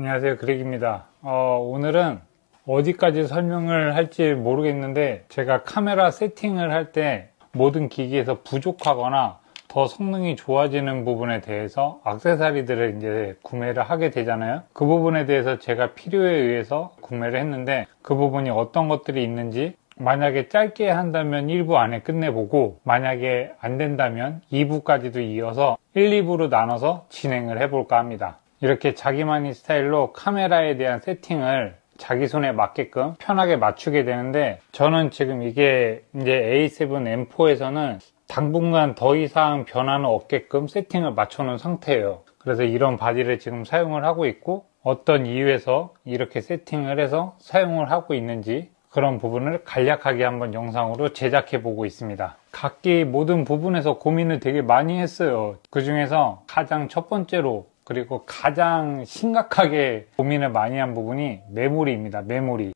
안녕하세요, 그렉입니다. 오늘은 어디까지 설명을 할지 모르겠는데 제가 카메라 세팅을 할 때 모든 기기에서 부족하거나 더 성능이 좋아지는 부분에 대해서 액세서리들을 이제 구매를 하게 되잖아요. 그 부분에 대해서 제가 필요에 의해서 구매를 했는데 그 부분이 어떤 것들이 있는지, 만약에 짧게 한다면 1부 안에 끝내보고, 만약에 안 된다면 2부까지도 이어서 1, 2부로 나눠서 진행을 해볼까 합니다. 이렇게 자기만의 스타일로 카메라에 대한 세팅을 자기 손에 맞게끔 편하게 맞추게 되는데, 저는 지금 이게 이제 A7M4에서는 당분간 더 이상 변화는 없게끔 세팅을 맞춰 놓은 상태예요. 그래서 이런 바디를 지금 사용을 하고 있고, 어떤 이유에서 이렇게 세팅을 해서 사용을 하고 있는지 그런 부분을 간략하게 한번 영상으로 제작해 보고 있습니다. 각기 모든 부분에서 고민을 되게 많이 했어요. 그 중에서 가장 첫 번째로, 그리고 가장 심각하게 고민을 많이 한 부분이 메모리입니다. 메모리.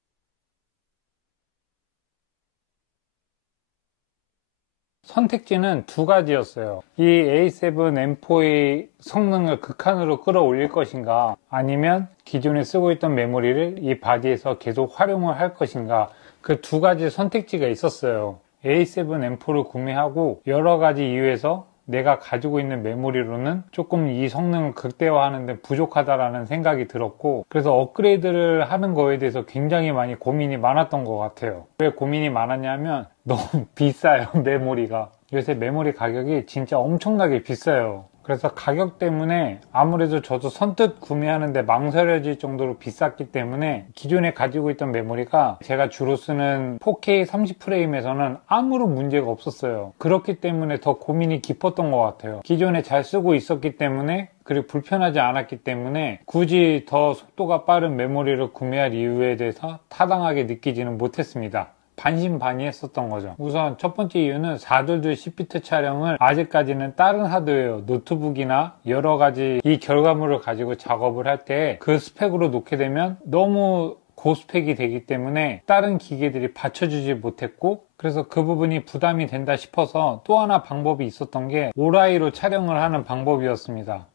선택지는 두 가지였어요. 이 A7M4의 성능을 극한으로 끌어올릴 것인가, 아니면 기존에 쓰고 있던 메모리를 이 바디에서 계속 활용을 할 것인가, 그 두 가지 선택지가 있었어요. A7M4를 구매하고 여러 가지 이유에서 내가 가지고 있는 메모리로는 조금 이 성능을 극대화하는 데 부족하다라는 생각이 들었고, 그래서 업그레이드를 하는 거에 대해서 굉장히 많이 고민이 많았던 것 같아요. 왜 고민이 많았냐면 너무 비싸요. 메모리가 요새 메모리 가격이 진짜 엄청나게 비싸요. 그래서 가격 때문에 아무래도 저도 선뜻 구매하는데 망설여질 정도로 비쌌기 때문에 기존에 가지고 있던 메모리가 제가 주로 쓰는 4K 30프레임에서는 아무런 문제가 없었어요. 그렇기 때문에 더 고민이 깊었던 것 같아요. 기존에 잘 쓰고 있었기 때문에, 그리고 불편하지 않았기 때문에 굳이 더 속도가 빠른 메모리를 구매할 이유에 대해서 타당하게 느끼지는 못했습니다. 반신반의했었던 거죠. 우선 첫 번째 이유는 422 10비트 촬영을 아직까지는 다른 하드웨어, 노트북이나 여러 가지 이 결과물을 가지고 작업을 할 때 그 스펙으로 놓게 되면 너무 고스펙이 되기 때문에 다른 기계들이 받쳐주지 못했고, 그래서 그 부분이 부담이 된다 싶어서 또 하나 방법이 있었던 게 오라이로 촬영을 하는 방법이었습니다.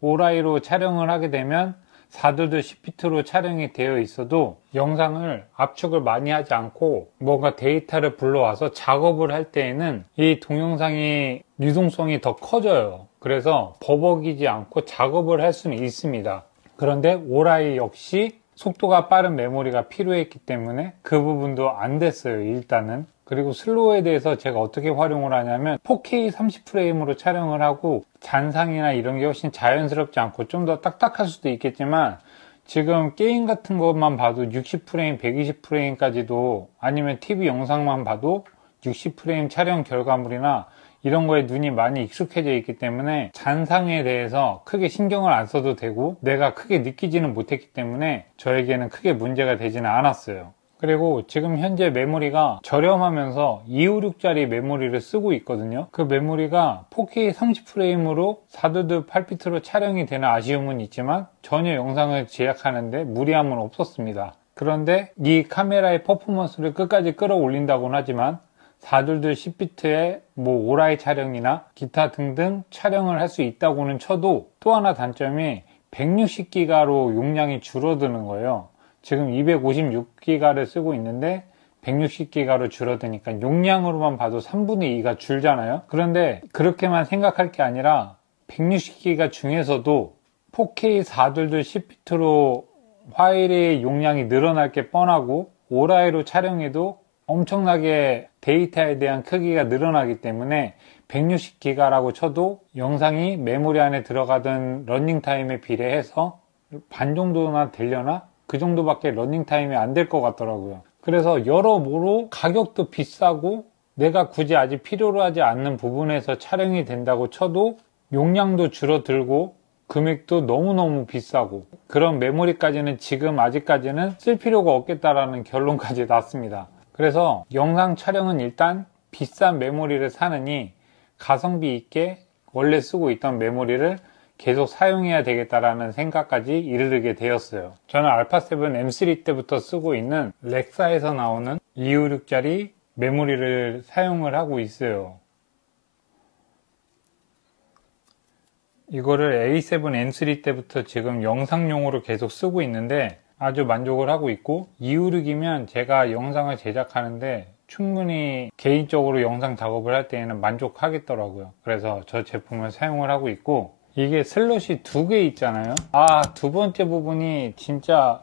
오라이로 촬영을 하게 되면 4두두 10비트로 촬영이 되어 있어도 영상을 압축을 많이 하지 않고 뭔가 데이터를 불러와서 작업을 할 때에는 이 동영상이 유동성이 더 커져요. 그래서 버벅이지 않고 작업을 할 수는 있습니다. 그런데 오라이 역시 속도가 빠른 메모리가 필요했기 때문에 그 부분도 안 됐어요, 일단은. 그리고 슬로우에 대해서 제가 어떻게 활용을 하냐면 4K 30프레임으로 촬영을 하고 잔상이나 이런 게 훨씬 자연스럽지 않고 좀 더 딱딱할 수도 있겠지만, 지금 게임 같은 것만 봐도 60프레임, 120프레임까지도, 아니면 TV 영상만 봐도 60프레임 촬영 결과물이나 이런 거에 눈이 많이 익숙해져 있기 때문에 잔상에 대해서 크게 신경을 안 써도 되고 내가 크게 느끼지는 못했기 때문에 저에게는 크게 문제가 되지는 않았어요. 그리고 지금 현재 메모리가 저렴하면서 256짜리 메모리를 쓰고 있거든요. 그 메모리가 4K 30프레임으로 4두두 8비트로 촬영이 되는 아쉬움은 있지만 전혀 영상을 제작하는데 무리함은 없었습니다. 그런데 이 카메라의 퍼포먼스를 끝까지 끌어올린다고는 하지만 4두두 10비트의 오라이 촬영이나 기타 등등 촬영을 할 수 있다고는 쳐도 또 하나 단점이 160기가로 용량이 줄어드는 거예요. 지금 256기가를 쓰고 있는데 160기가로 줄어드니까 용량으로만 봐도 3분의 2가 줄잖아요. 그런데 그렇게만 생각할 게 아니라 160기가 중에서도 4K 4두두 10비트로 파일의 용량이 늘어날 게 뻔하고, 오라이로 촬영해도 엄청나게 데이터에 대한 크기가 늘어나기 때문에 160기가라고 쳐도 영상이 메모리 안에 들어가던 러닝타임에 비례해서 반 정도나 되려나? 그 정도밖에 러닝타임이 안 될 것 같더라고요. 그래서 여러모로 가격도 비싸고 내가 굳이 아직 필요로 하지 않는 부분에서 촬영이 된다고 쳐도 용량도 줄어들고 금액도 너무너무 비싸고, 그런 메모리까지는 지금 아직까지는 쓸 필요가 없겠다라는 결론까지 났습니다. 그래서 영상 촬영은 일단 비싼 메모리를 사느니 가성비 있게 원래 쓰고 있던 메모리를 계속 사용해야 되겠다라는 생각까지 이르게 되었어요. 저는 알파7 M3 때부터 쓰고 있는 렉사에서 나오는 256짜리 메모리를 사용을 하고 있어요. 이거를 A7M3 때부터 지금 영상용으로 계속 쓰고 있는데 아주 만족을 하고 있고, 296이면 제가 영상을 제작하는데 충분히 개인적으로 영상 작업을 할 때에는 만족하겠더라고요. 그래서 저 제품을 사용을 하고 있고, 이게 슬롯이 2개 있잖아요. 두 번째 부분이 진짜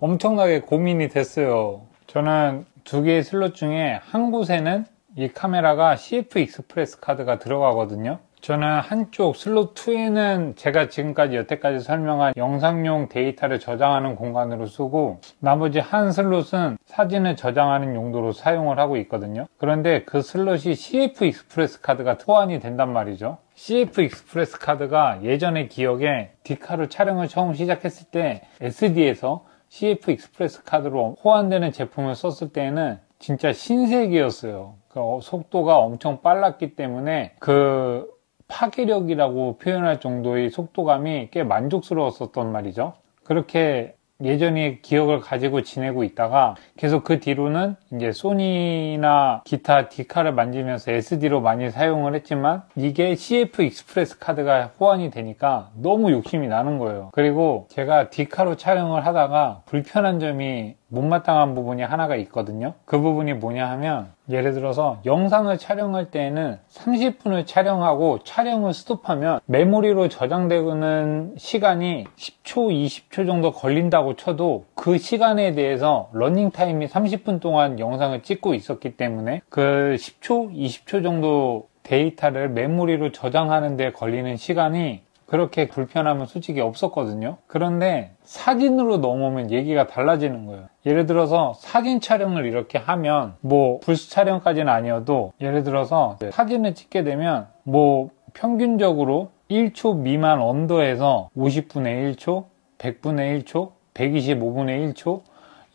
엄청나게 고민이 됐어요. 저는 2개의 슬롯 중에 한 곳에는 이 카메라가 CF 익스프레스 카드가 들어가거든요. 저는 한쪽 슬롯 2에는 제가 지금까지 여태까지 설명한 영상용 데이터를 저장하는 공간으로 쓰고, 나머지 한 슬롯은 사진을 저장하는 용도로 사용을 하고 있거든요. 그런데 그 슬롯이 CF 익스프레스 카드가 호환이 된단 말이죠. CF 익스프레스 카드가 예전에 기억에 디카로 촬영을 처음 시작했을 때 SD에서 CF 익스프레스 카드로 호환되는 제품을 썼을 때에는 진짜 신세계였어요. 그 속도가 엄청 빨랐기 때문에 그 파괴력이라고 표현할 정도의 속도감이 꽤 만족스러웠었단 말이죠. 그렇게 예전의 기억을 가지고 지내고 있다가 계속 그 뒤로는 이제 소니나 기타 디카를 만지면서 SD로 많이 사용을 했지만, 이게 CF 익스프레스 카드가 호환이 되니까 너무 욕심이 나는 거예요. 그리고 제가 디카로 촬영을 하다가 불편한 점이 못마땅한 부분이 하나가 있거든요. 그 부분이 뭐냐 하면, 예를 들어서 영상을 촬영할 때에는 30분을 촬영하고 촬영을 스톱하면 메모리로 저장되는 시간이 10초, 20초 정도 걸린다고 쳐도 그 시간에 대해서 러닝타임이 30분 동안 영상을 찍고 있었기 때문에 그 10초, 20초 정도 데이터를 메모리로 저장하는 데 걸리는 시간이 그렇게 불편함은 솔직히 없었거든요. 그런데 사진으로 넘어오면 얘기가 달라지는 거예요. 예를 들어서 사진 촬영을 이렇게 하면, 뭐 불스 촬영까지는 아니어도 예를 들어서 사진을 찍게 되면 뭐 평균적으로 1초 미만 언더에서 50분의 1초, 100분의 1초, 125분의 1초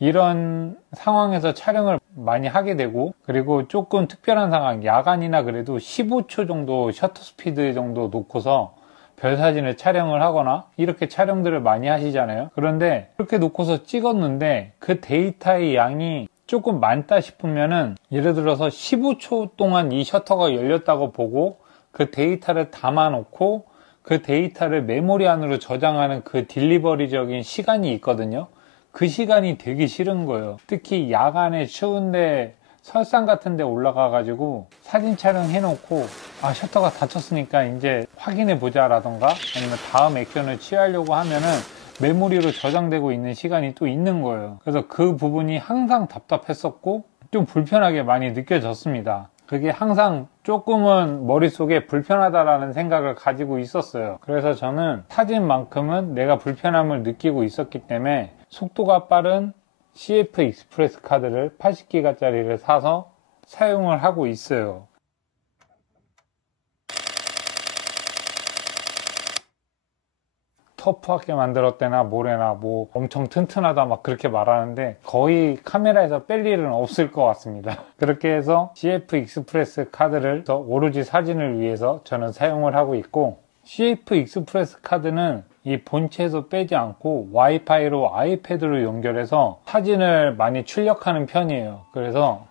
이런 상황에서 촬영을 많이 하게 되고, 그리고 조금 특별한 상황, 야간이나 그래도 15초 정도 셔터 스피드 정도 놓고서 별 사진을 촬영을 하거나 이렇게 촬영들을 많이 하시잖아요. 그런데 그렇게 놓고서 찍었는데 그 데이터의 양이 조금 많다 싶으면은, 예를 들어서 15초 동안 이 셔터가 열렸다고 보고 그 데이터를 담아 놓고 그 데이터를 메모리 안으로 저장하는 그 딜리버리적인 시간이 있거든요. 그 시간이 되게 싫은 거예요. 특히 야간에 추운데 설산 같은 데 올라가 가지고 사진 촬영 해놓고 셔터가 닫혔으니까 이제 확인해 보자 라던가, 아니면 다음 액션을 취하려고 하면은 메모리로 저장되고 있는 시간이 또 있는 거예요. 그래서 그 부분이 항상 답답했었고 좀 불편하게 많이 느껴졌습니다. 그게 항상 조금은 머릿속에 불편하다라는 생각을 가지고 있었어요. 그래서 저는 사진만큼은 내가 불편함을 느끼고 있었기 때문에 속도가 빠른 CF 익스프레스 카드를 80기가짜리를 사서 사용을 하고 있어요. 터프하게 만들었대나 뭐래나 뭐 엄청 튼튼하다 막 그렇게 말하는데 거의 카메라에서 뺄 일은 없을 것 같습니다. 그렇게 해서 CF 익스프레스 카드를 오로지 사진을 위해서 저는 사용을 하고 있고, CF 익스프레스 카드는 이 본체에서 빼지 않고 와이파이로 아이패드로 연결해서 사진을 많이 출력하는 편이에요. 그래서